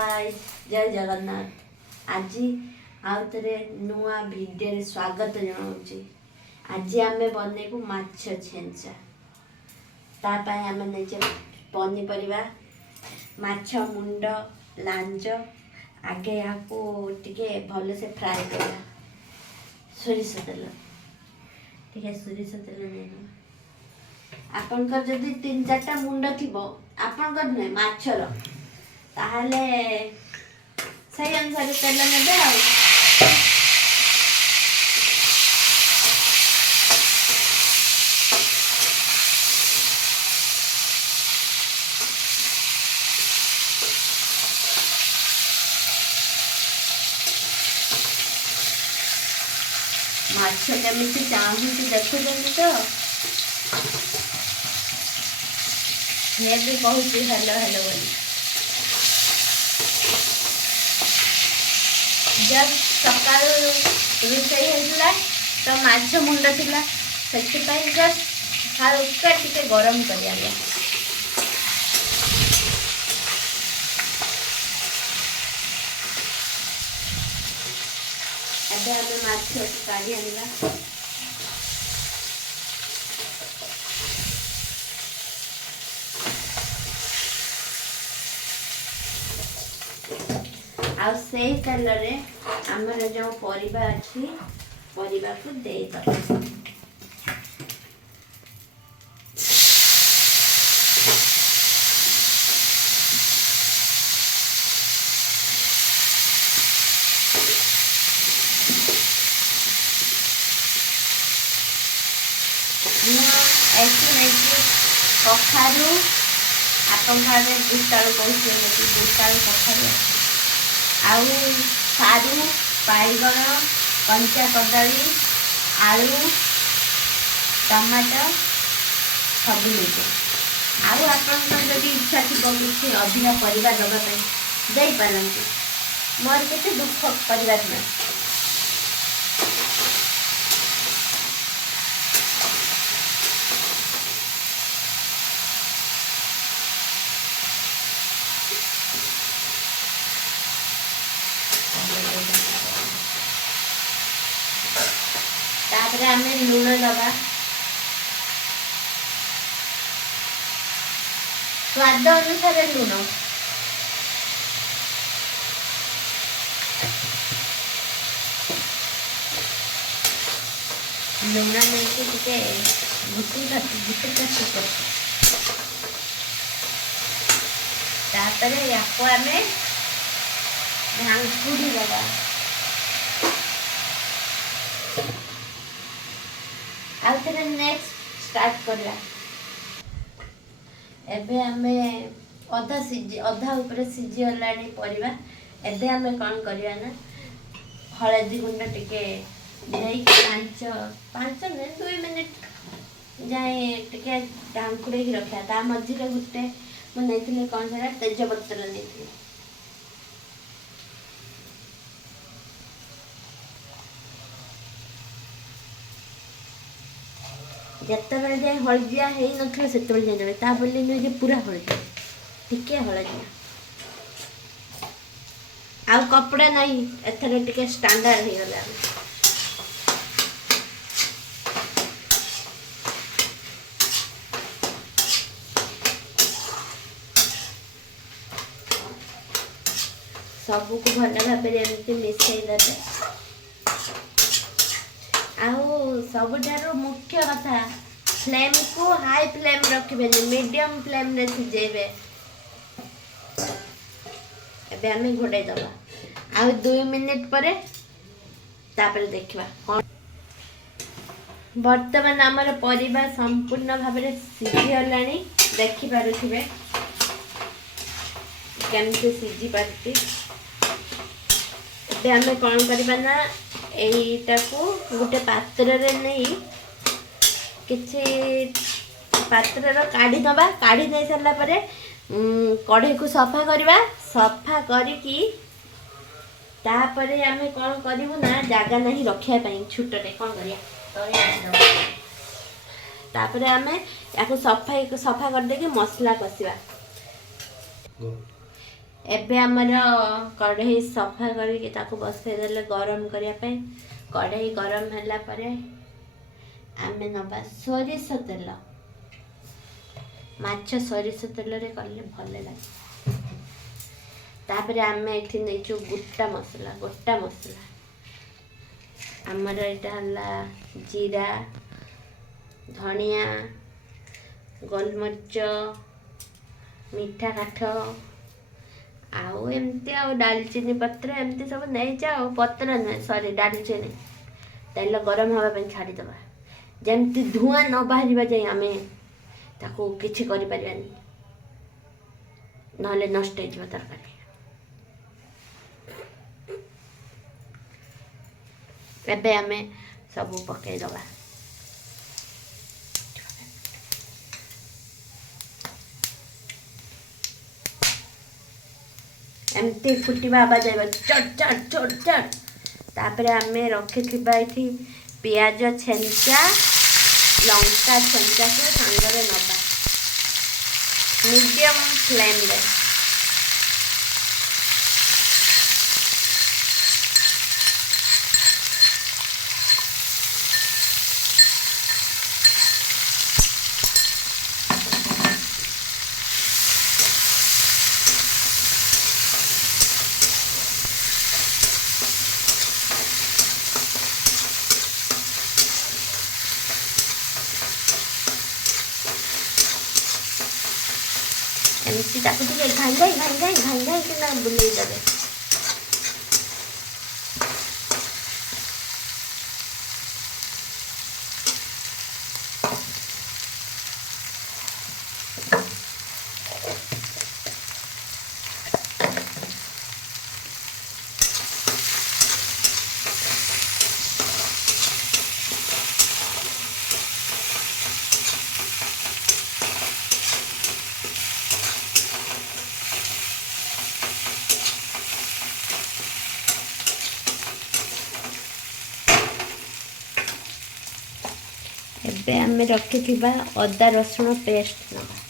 Guys जय जगन्नाथ। आज आउ थे नुआ भिडियो स्वागत जनाऊँ। आज आम बनइबू माछ छेंचा। तापाई आम नहीं पनीपरिया माछ मुंड लांज आगे यहाँ भल से फ्राए करवा सोरिष तेल टे सोरिष तेल नहीं आपनकर जदि 3-4टा मुंड थी आपनकर नुहे माछर ताहले सही अनुसार तेल नेबे माछ केमिति चाहूँगी देखुଛନ୍ତି तो ये भी कहूँ हेलो हेलो बोली जब सका रोषे होता तो माछ मुंड थिला से जस्ट हल्का टिके गरम कर माछ काढ़ी आनिबा। आ से तेल रे आमर जो परिबा अछि परिबा को दे दो। ऐसे नहीं कखारू आपन खाने बुटालू कहते बुटालू कखारू आउ सारू बैगण कंचा कदली आलू टमाटो सब लेके आउ आपन जदि इच्छा थी किसी अधिका परिवा दवाई दे पारती मोर के दुख परिवार ना आम लुण दबा स्वाद अनुसार लुण लुण नहीं गुटी या ढांकुड़ी दबा नेक्स्ट स्टार्ट करला एबे हमें अधा ऊपर सिझी गलानी परिबा एबे हमें कौन करिया ना हळदी गुंड टिके देई 5 मिनट 2 मिनट जाए टिके ढांकुड़े की रखा ता मझी रे गुटे मु नेथिले कौन सेरा तेजपत्र नेथिले जिते बड़े जाए हलदिया हो ना से जाए बोले नुहे पूरा हलदिया टिके हलदिया आउ कपड़ा नहीं एथर टिके स्टैंडर्ड हो गला सबको भल भाव मिसई देते सबुठार मुख्य कथा फ्लेम को हाई फ्लेम रखिबे मीडियम फ्लेम रे सिजेबे एबे हमें घोड़े दबा आ 2 मिनिट परे तापर देखिबा वर्तमान हमर परिबा संपूर्ण भाव रे सिझी गलानी देखि पारुथिबे केमते सिझी पारती एबे हमें कोन करबा ना एटा को गोटे पात्र रे नहीं किछि पात्र रो काढी दबा काढी दे सरला परे कढ़ई को सफा करबा सफा करिकी तापरे हमें कोन करिवु ना जागा नहीं रखिया पई छुटटे कोन करिया तळे आसी दबा तापरे हमें याको सफा कर दे के मसला कसिबा एबे आमर कढ़ई सफा करके ताको बसई देले गरम करिया पे कढ़ई गरम होला परे आमे नबा सोरिष तेल माछ सोरिष तेल रे करले भल लागे तापरे आमे एठी नेचु गोटा मसला आमर एटा हला जीरा धनिया गोलमरिच मीठा काठ आउ एमती आउ डालचीनी पत्र एमती सब नहीं जाओ पत्र नहीं सॉरी डालचीनी तेल गरम हवा पे छाड़ी दबा जेमती धुआं न बाहर जाए आम ताको किछि करि परिबानी नहले नष्ट हो तरकारी एबे आमे सब पकई दबा एमती फुटिबा आवाज आइबा चट चट चट चट तापरे आमे रखिथिबा एठी पियाज छेंचा लंका छेंचा को सांगरे नबा मीडियम फ्लेम रे एमती ताको टिके घाई कि ना बुलेई देबे एबे आमे रखिथिबा अदा रसुण पेस्ट नबा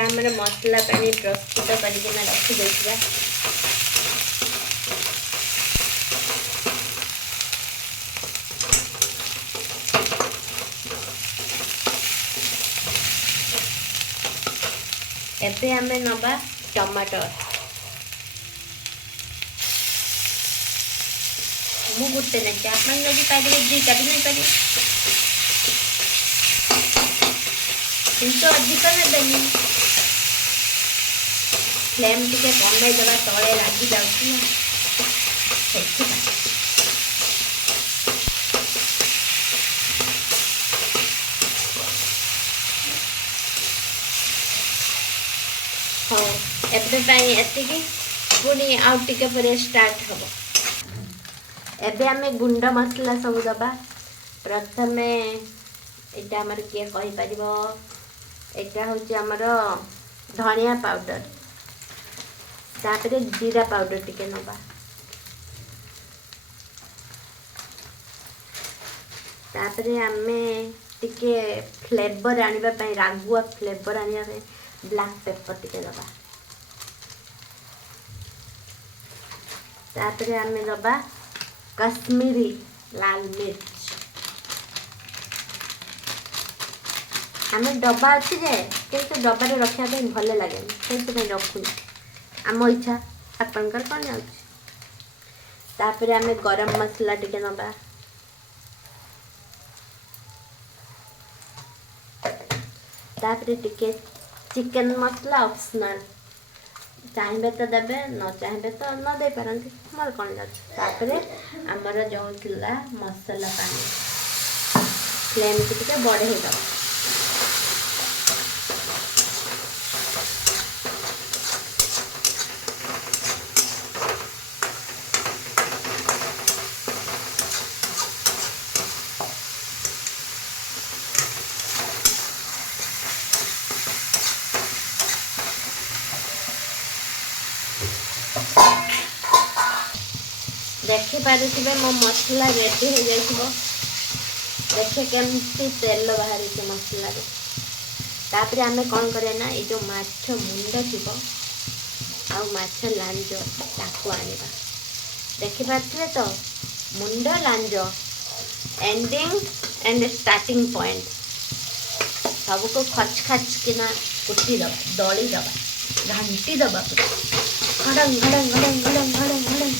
आमर मसला पानी प्रस्तुत करके रखी देथिबा एबे आमे नबा टमाटर मु गुटे नहीं आपन जदि पारे दुईटा भी नहीं पारे किंतु अधिक नेबेनी फ्लेम टिके कमाई देवा तले लगी जाउची हाँ एबे एतिकी पुणी आउ टिके पर स्टार्ट हम एबे आमे गुंड मसला सब दबा प्रथमे एटा हमर किए कहि परिबो एटा होची हमर धनिया पाउडर तापरे जीरा पाउडर टिके नबा तापरे आमे टिके फ्लेवर आनिबा पई रागुआ फ्लेवर आनिबा पई ब्लैक पेपर टिके दबा तापरे आमे दबा कश्मीरी लाल मिर्च आमे डब्बा अच्छी जे किंतु डब्बा रखा भल लगे से रखुन आम इच्छा आपनकर कौन जाऊँ आमे गरम मसला टिके नबा तापरे टिके चिकन मसला ऑप्शनल चाहिए तो देवे न चाहिए तो न दे पारती मोर कौन जापर आमर जो मसला पानी फ्लेम को टे बढ़ेद देखिपे मो मसला रेडी हो जाए देखे केमती तेल बाहरी मसला तापर आम कौन करना ये जो माछ मुंड थी आ माछ लांज ताकू आनिबा देखिपे तो मुंड लांज एंडिंग एंड स्टार्टिंग पॉइंट सबको खच खच किना कुटी दबा दली दबा घंटी दबा घड़ंग घड़ंग घड़ंग घड़ंग घड़ंग घड़ंग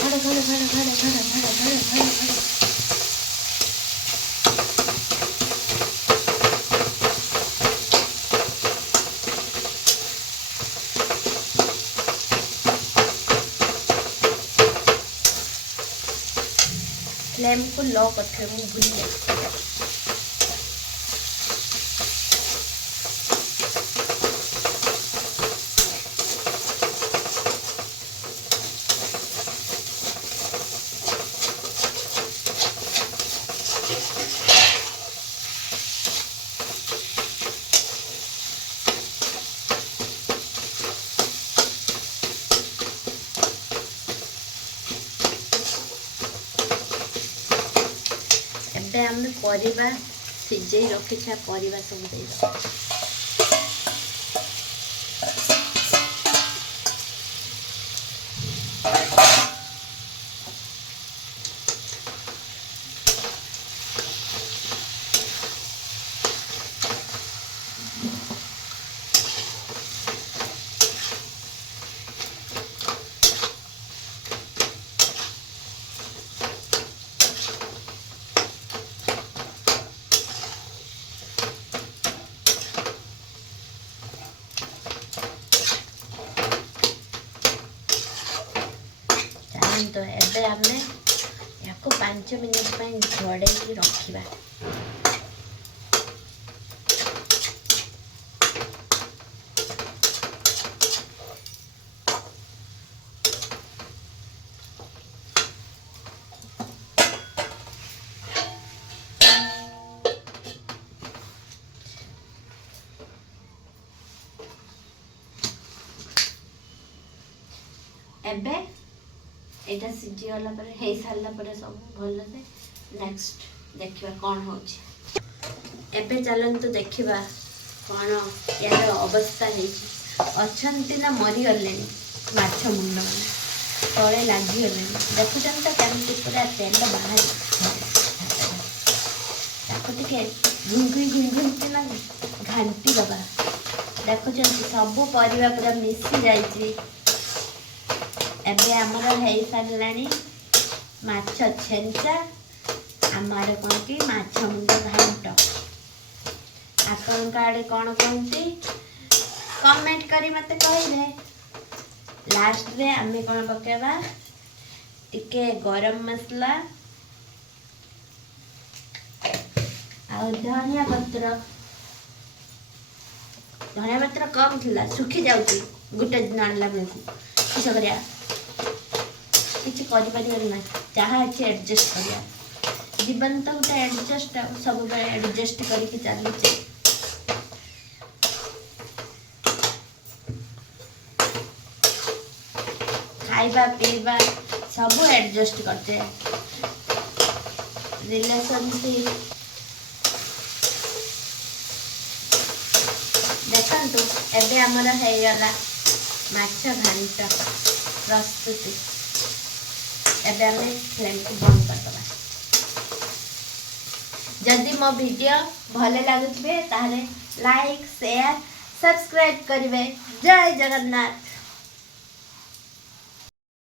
घड़ घड़ घड़ घड़ घड़ घड़ घड़ घड़ फ्लेम को लो करके मुझे भूल गया आम परिबा सिझे रखी परिबा सब दे तो एबे आमे याको 5 मिनिट पे झोड़े की रखिबा एबे एटा सिझी गला पर हे सारला पर सब भल से नेक्स्ट देखिबा कोन होची एबे चलन तो देखिबा कोन यार अवस्था हे अछंती ना मरी गले माछ मुंड माने तळे लागी गले देखुचन तो केमती पूरा तेल बाहर ताको टिके घुंघुई ना घंटी दबा देखुचन सब परिवा पूरा मिसी जाईची एबे आमर है साराणी माछ छेंचा आमर कौन कि माछ मुंड घांट आपण आड़े कौन कहती कमेंट करी मते कहिबे लास्ट रे आमे कौन पकेबा टिके गरम मसला आ धनिया पत्र कम थिला सुखी जाउची गुटे दिन आनला बेलकु किस करिया किसी ना जहाँ अच्छे एडजस्ट करिया जीवन तो गोटे एडजस्ट सब एडजस्ट करके चलुचे खाइबा पीबा सब एडजस्ट करते रिलेशनशिप देखंतु एबे हमर हे गला माछ घांट प्रस्तुति एबे हमें फ्लेम को बंद कर दबा जदि मो वीडियो भले लागुथबे ताहले लाइक शेयर सब्सक्राइब करिवे जय जगन्नाथ।